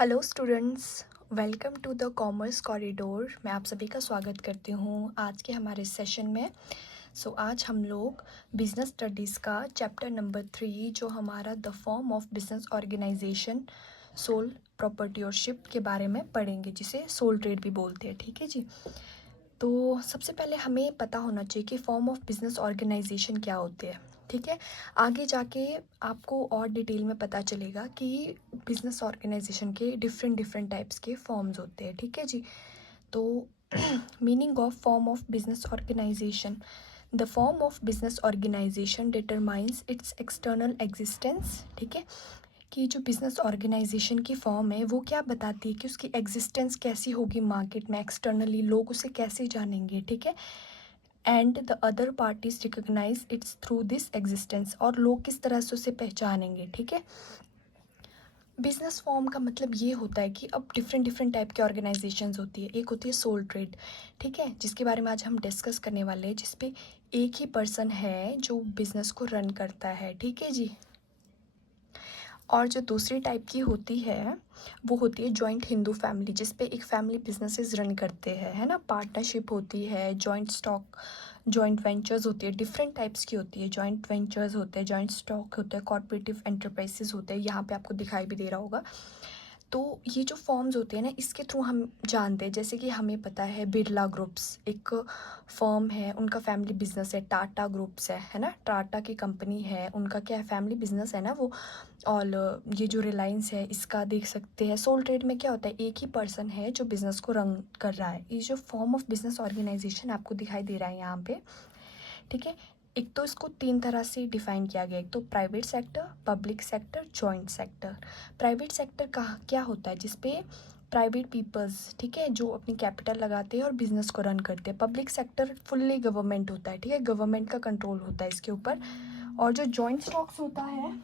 Hello students, welcome to the Commerce Corridor. मैं आप सभी का स्वागत करती हूँ आज के हमारे सेशन में। आज हम लोग बिजनेस स्टडीज़ का चैप्टर नंबर 3 जो हमारा the form of business organisation sole proprietorship के बारे में पढ़ेंगे, जिसे सोल ट्रेड भी बोलते हैं। ठीक है जी। तो सबसे पहले हमें पता होना चाहिए कि फॉर्म ऑफ बिजनेस ऑर्गेनाइजेशन क्या होते हैं। ठीक है, आगे जाके आपको और डिटेल में पता चलेगा कि बिजनेस ऑर्गेनाइजेशन के डिफरेंट डिफरेंट टाइप्स के फॉर्म्स होते हैं। ठीक है जी। तो meaning of form of business organisation: the form of business organisation determines its external existence. ठीक है, कि जो बिजनेस ऑर्गेनाइजेशन की फॉर्म है वो क्या बताती है कि उसकी एग्जिस्टेंस कैसी होगी मार्केट में, एक्सटर्नली लोग उसे कैसे जानेंगे। ठीक है, and the other parties recognise its through this existence, और लोग किस तरह से उसे पहचानेंगे। ठीक है, बिजनेस फॉर्म का मतलब ये होता है कि अब डिफरेंट डिफरेंट टाइप की ऑर्गेनाइजेशंस होती है। एक होती है सोल ट्रेड, ठीक है, जिसके बारे में आज हम डिस्कस करने वाले हैं, जिसपे एक ही पर्सन है जो बिजनेस को रन करता है। ठीक है जी। और जो दूसरी टाइप की होती है वो होती है जॉइंट हिंदू फैमिली, जिस पे एक फैमिली बिजनेसेस रन करते हैं, है ना। पार्टनरशिप होती है, जॉइंट स्टॉक, जॉइंट वेंचर्स होती है, डिफरेंट टाइप्स की होती है। जॉइंट वेंचर्स होते हैं, जॉइंट स्टॉक होते हैं, कॉर्पोरेटिव एंटरप्राइजेस होते हैं। यहाँ पे आपको दिखाई भी दे रहा होगा। तो ये जो फॉर्म्स होते हैं ना, इसके थ्रू हम जानते हैं, जैसे कि हमें पता है बिरला ग्रुप्स एक फर्म है, उनका फैमिली बिजनेस है। टाटा ग्रुप्स है ना, टाटा की कंपनी है, उनका क्या है, फैमिली बिजनेस है ना वो। और ये जो रिलायंस है, इसका देख सकते हैं। सोल ट्रेड में क्या होता है, एक ही पर्सन है जो बिज़नेस को रन कर रहा है। ये जो फॉर्म ऑफ बिजनेस ऑर्गेनाइजेशन आपको दिखाई दे रहा है यहाँ पे, ठीक है, एक तो इसको 3 तरह से डिफाइन किया गया। एक तो private sector, public sector, joint sector. Private sector का क्या होता है, जिसपे प्राइवेट पीपल्स, ठीक है, जो अपनी कैपिटल लगाते हैं और बिजनेस को रन करते हैं। पब्लिक सेक्टर फुल्ली गवर्नमेंट होता है, ठीक है, गवर्नमेंट का कंट्रोल होता है इसके ऊपर। और जो जॉइंट स्टॉक्स होता है,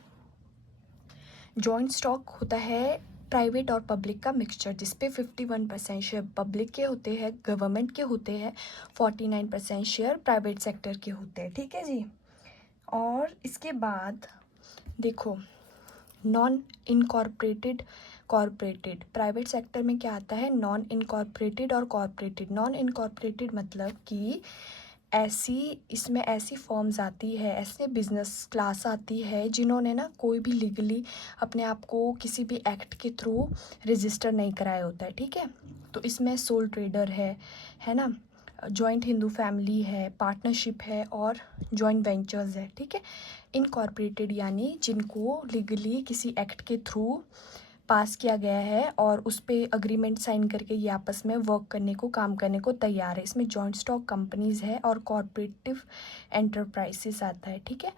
जॉइंट स्टॉक होता है प्राइवेट और पब्लिक का मिक्सचर, जिसपे 51% शेयर पब्लिक के होते हैं, गवर्नमेंट के होते हैं, 49% शेयर प्राइवेट सेक्टर के होते हैं। ठीक है जी। और इसके बाद देखो, नॉन इनकॉर्पोरेटेड, कॉर्पोरेटेड। प्राइवेट सेक्टर में क्या आता है, नॉन इनकॉर्पोरेटेड और कॉर्पोरेटेड। नॉन इनकॉर्पोरेटेड मतलब कि ऐसी, इसमें ऐसी फॉर्म्स आती है, ऐसे बिजनेस क्लास आती है जिन्होंने ना कोई भी लीगली अपने आप को किसी भी एक्ट के थ्रू रजिस्टर नहीं कराया होता है। ठीक है, तो इसमें सोल ट्रेडर है ना, जॉइंट हिंदू फैमिली है, पार्टनरशिप है, और जॉइंट वेंचर्स है। ठीक है, इनकॉर्पोरेटेड यानी जिनको लीगली किसी एक्ट के थ्रू पास किया गया है और उस पर अग्रीमेंट साइन करके ये आपस में वर्क करने को, काम करने को तैयार है। इसमें जॉइंट स्टॉक कंपनीज है और कॉर्पोरेटिव एंटरप्राइजेस आता है। ठीक है,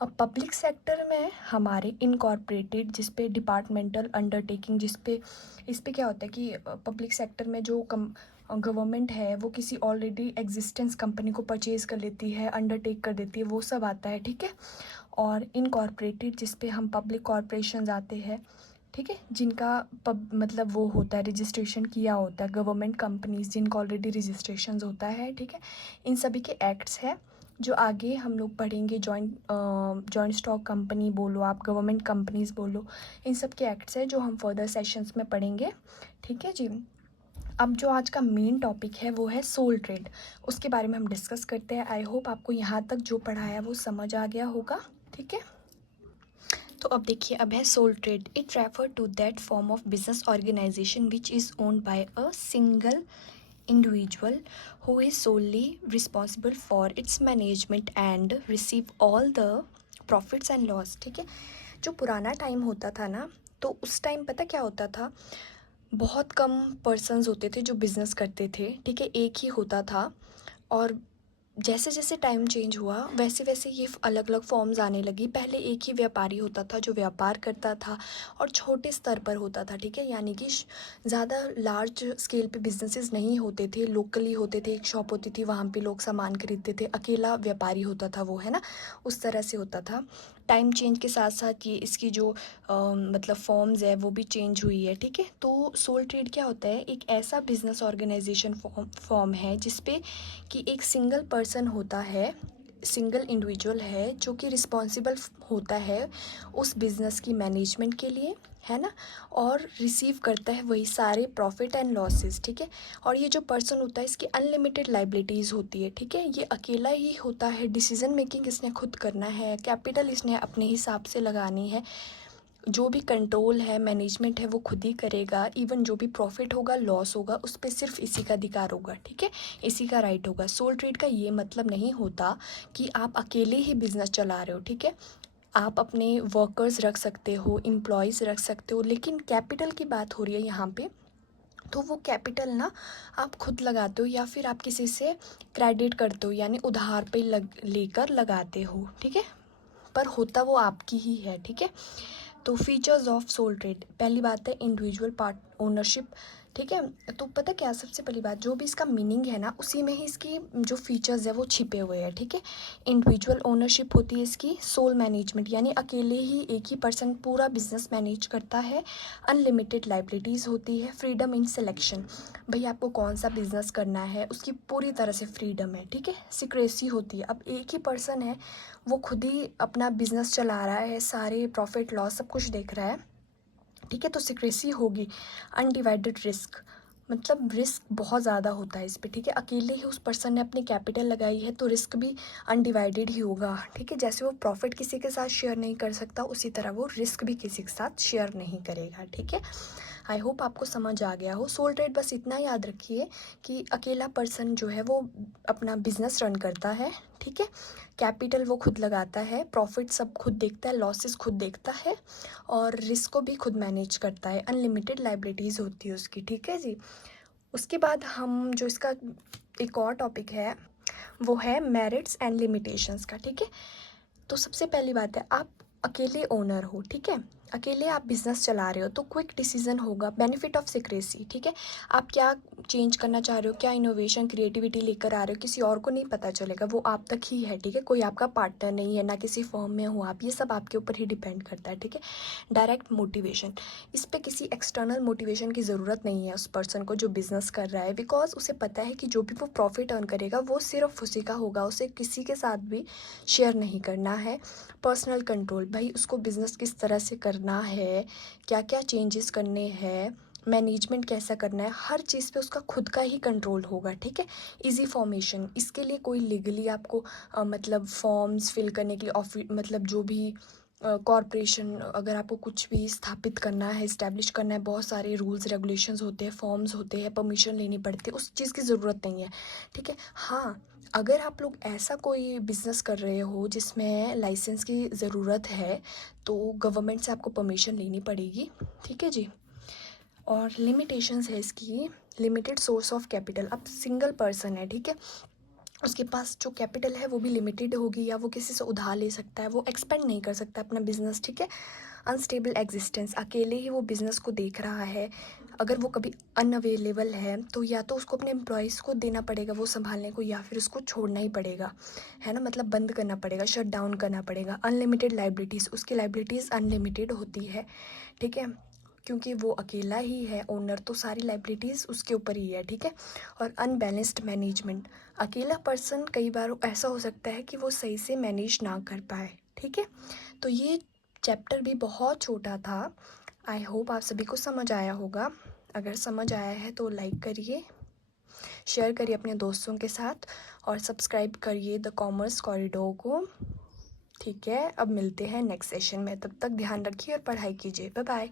अब पब्लिक सेक्टर में हमारे इनकॉर्पोरेटेड, जिस पे डिपार्टमेंटल अंडरटेकिंग, जिस पे इस पे क्या होता है कि पब्लिक सेक्टर में जो गवर्नमेंट है वो किसी ऑलरेडी एग्जिस्टेंस कंपनी को परचेज कर लेती है, अंडरटेक कर देती है, वो सब आता है। ठीक है, और इनकॉर्पोरेटेड जिस पे हम पब्लिक कॉरपोरेशंस आते हैं, ठीक है, जिनका मतलब वो होता है, रजिस्ट्रेशन किया होता है, गवर्नमेंट कंपनीज जिनका ऑलरेडी रजिस्ट्रेशन होता है। ठीक है, इन सभी के एक्ट्स है जो आगे हम लोग पढ़ेंगे। जॉइंट स्टॉक कंपनी बोलो आप, गवर्नमेंट कंपनीज बोलो, इन सब के एक्ट्स है जो हम फर्दर सेशंस में पढ़ेंगे। ठीक है जी। अब जो आज का मेन टॉपिक है वो है सोल ट्रेड, उसके बारे में हम डिस्कस करते हैं। आई होप आपको यहाँ तक जो पढ़ाया वो समझ आ गया होगा। ठीक है, तो अब देखिए, अब है sole trade. It refer to that form of business organisation which is owned by a single individual who is solely responsible for its management and receive all the profits and loss। ठीक है, जो पुराना time होता था ना, तो उस time पता क्या होता था, बहुत कम पर्सन्स होते थे जो बिज़नेस करते थे। ठीक है, एक ही होता था। और जैसे जैसे टाइम चेंज हुआ वैसे वैसे ये अलग अलग फॉर्म्स आने लगी। पहले एक ही व्यापारी होता था जो व्यापार करता था और छोटे स्तर पर होता था। ठीक है, यानी कि ज़्यादा लार्ज स्केल पे बिजनेसेस नहीं होते थे, लोकली होते थे, एक शॉप होती थी वहाँ पे लोग सामान खरीदते थे, अकेला व्यापारी होता था वो, है ना, उस तरह से होता था। टाइम चेंज के साथ साथ ये इसकी जो मतलब फॉर्म्स है वो भी चेंज हुई है। ठीक है, तो सोल ट्रेड क्या होता है, एक ऐसा बिजनेस ऑर्गेनाइजेशन फॉर्म है जिसपे कि एक सिंगल पर्सन होता है सिंगल इंडिविजुअल है जो कि रिस्पॉन्सिबल होता है उस बिज़नेस की मैनेजमेंट के लिए, है ना, और रिसीव करता है वही सारे प्रॉफिट एंड लॉसेस, ठीक है। और ये जो पर्सन होता है इसकी अनलिमिटेड लाइबिलिटीज़ होती है, ठीक है। ये अकेला ही होता है, डिसीजन मेकिंग इसने खुद करना है, कैपिटल इसने अपने हिसाब से लगानी है, जो भी कंट्रोल है, मैनेजमेंट है, वो खुद ही करेगा। इवन जो भी प्रॉफिट होगा, लॉस होगा, उस पर सिर्फ इसी का अधिकार होगा, ठीक है, इसी का राइट होगा। सोल ट्रेड का ये मतलब नहीं होता कि आप अकेले ही बिजनेस चला रहे हो, ठीक है। आप अपने वर्कर्स रख सकते हो, एम्प्लॉयज़ रख सकते हो, लेकिन कैपिटल की बात हो रही है यहाँ पे, तो वो कैपिटल ना आप खुद लगाते हो या फिर आप किसी से क्रेडिट करते हो, यानी उधार पे लेकर लगाते हो, ठीक है, पर होता वो आपकी ही है, ठीक है। तो फीचर्स ऑफ सोल ट्रेड, पहली बात है इंडिविजुअल पार्ट ओनरशिप, ठीक है। तो पता क्या, सबसे पहली बात, जो भी इसका मीनिंग है ना, उसी में ही इसकी जो फीचर्स है वो छिपे हुए हैं, ठीक है। इंडिविजुअल ओनरशिप होती है इसकी, सोल मैनेजमेंट यानी अकेले ही एक ही पर्सन पूरा बिजनेस मैनेज करता है, अनलिमिटेड लाइबिलिटीज़ होती है, फ्रीडम इन सिलेक्शन, भाई आपको कौन सा बिजनेस करना है उसकी पूरी तरह से फ्रीडम है, ठीक है। सिक्रेसी होती है, अब एक ही पर्सन है, वो खुद ही अपना बिजनेस चला रहा है, सारे प्रॉफिट लॉस सब कुछ देख रहा है, ठीक है, तो सिक्रेसी होगी। अनडिवाइडेड रिस्क, मतलब रिस्क बहुत ज़्यादा होता है इस पर, ठीक है। अकेले ही उस पर्सन ने अपनी कैपिटल लगाई है तो रिस्क भी अनडिवाइडेड ही होगा, ठीक है। जैसे वो प्रॉफिट किसी के साथ शेयर नहीं कर सकता, उसी तरह वो रिस्क भी किसी के साथ शेयर नहीं करेगा, ठीक है। आई होप आपको समझ आ गया हो। सोल ट्रेड बस इतना याद रखिए कि अकेला पर्सन जो है वो अपना बिजनेस रन करता है, ठीक है। कैपिटल वो खुद लगाता है, प्रॉफिट सब खुद देखता है, लॉसेस खुद देखता है, और रिस्क को भी खुद मैनेज करता है, अनलिमिटेड लाइबिलिटीज़ होती है उसकी, ठीक है जी। उसके बाद हम जो इसका एक और टॉपिक है वो है मेरिट्स एंड लिमिटेशंस का, ठीक है। तो सबसे पहली बात है, आप अकेले ओनर हो, ठीक है, अकेले आप बिजनेस चला रहे हो, तो क्विक डिसीजन होगा, बेनिफिट ऑफ सीक्रेसी, ठीक है। आप क्या चेंज करना चाह रहे हो, क्या इनोवेशन क्रिएटिविटी लेकर आ रहे हो, किसी और को नहीं पता चलेगा, वो आप तक ही है, ठीक है। कोई आपका पार्टनर नहीं है, ना किसी फर्म में हो आप, ये सब आपके ऊपर ही डिपेंड करता है, ठीक है। डायरेक्ट मोटिवेशन, इस पर किसी एक्सटर्नल मोटिवेशन की ज़रूरत नहीं है उस पर्सन को जो बिज़नेस कर रहा है, बिकॉज उसे पता है कि जो भी वो प्रॉफिट अर्न करेगा वो सिर्फ उसी का होगा, उसे किसी के साथ भी शेयर नहीं करना है। पर्सनल कंट्रोल, भाई उसको बिज़नेस किस तरह से करना है, क्या क्या चेंजेस करने हैं, मैनेजमेंट कैसा करना है, हर चीज़ पे उसका खुद का ही कंट्रोल होगा, ठीक है। इजी फॉर्मेशन, इसके लिए कोई लीगली आपको मतलब फॉर्म्स फिल करने के लिए मतलब जो भी कॉरपोरेशन, अगर आपको कुछ भी स्थापित करना है, इस्टेब्लिश करना है, बहुत सारे रूल्स रेगुलेशंस होते हैं, फॉर्म्स होते हैं, परमिशन लेनी पड़ती है, उस चीज़ की ज़रूरत नहीं है, ठीक है। हाँ, अगर आप लोग ऐसा कोई बिज़नेस कर रहे हो जिसमें लाइसेंस की ज़रूरत है, तो गवर्नमेंट से आपको परमिशन लेनी पड़ेगी, ठीक है जी। और लिमिटेशंस है इसकी, लिमिटेड सोर्स ऑफ कैपिटल, अब सिंगल पर्सन है, ठीक है, उसके पास जो कैपिटल है वो भी लिमिटेड होगी, या वो किसी से उधार ले सकता है, वो एक्सपेंड नहीं कर सकता अपना बिजनेस, ठीक है। अनस्टेबल एग्जिस्टेंस, अकेले ही वो बिज़नेस को देख रहा है, अगर वो कभी अनअवेलेबल है तो या तो उसको अपने एम्प्लॉयज़ को देना पड़ेगा वो संभालने को, या फिर उसको छोड़ना ही पड़ेगा, है ना, मतलब बंद करना पड़ेगा, शट डाउन करना पड़ेगा। अनलिमिटेड लाइबिलिटीज़, उसकी लाइबिलिटीज़ अनलिमिटेड होती है, ठीक है, क्योंकि वो अकेला ही है ओनर, तो सारी लाइबिलिटीज़ उसके ऊपर ही है, ठीक है। और अनबैलेंस्ड मैनेजमेंट, अकेला पर्सन कई बार ऐसा हो सकता है कि वो सही से मैनेज ना कर पाए, ठीक है। तो ये चैप्टर भी बहुत छोटा था, आई होप आप सभी को समझ आया होगा। अगर समझ आया है तो लाइक करिए, शेयर करिए अपने दोस्तों के साथ, और सब्सक्राइब करिए द कॉमर्स कॉरिडोर को, ठीक है। अब मिलते हैं नेक्स्ट सेशन में, तब तक ध्यान रखिए और पढ़ाई कीजिए, बाय बाय।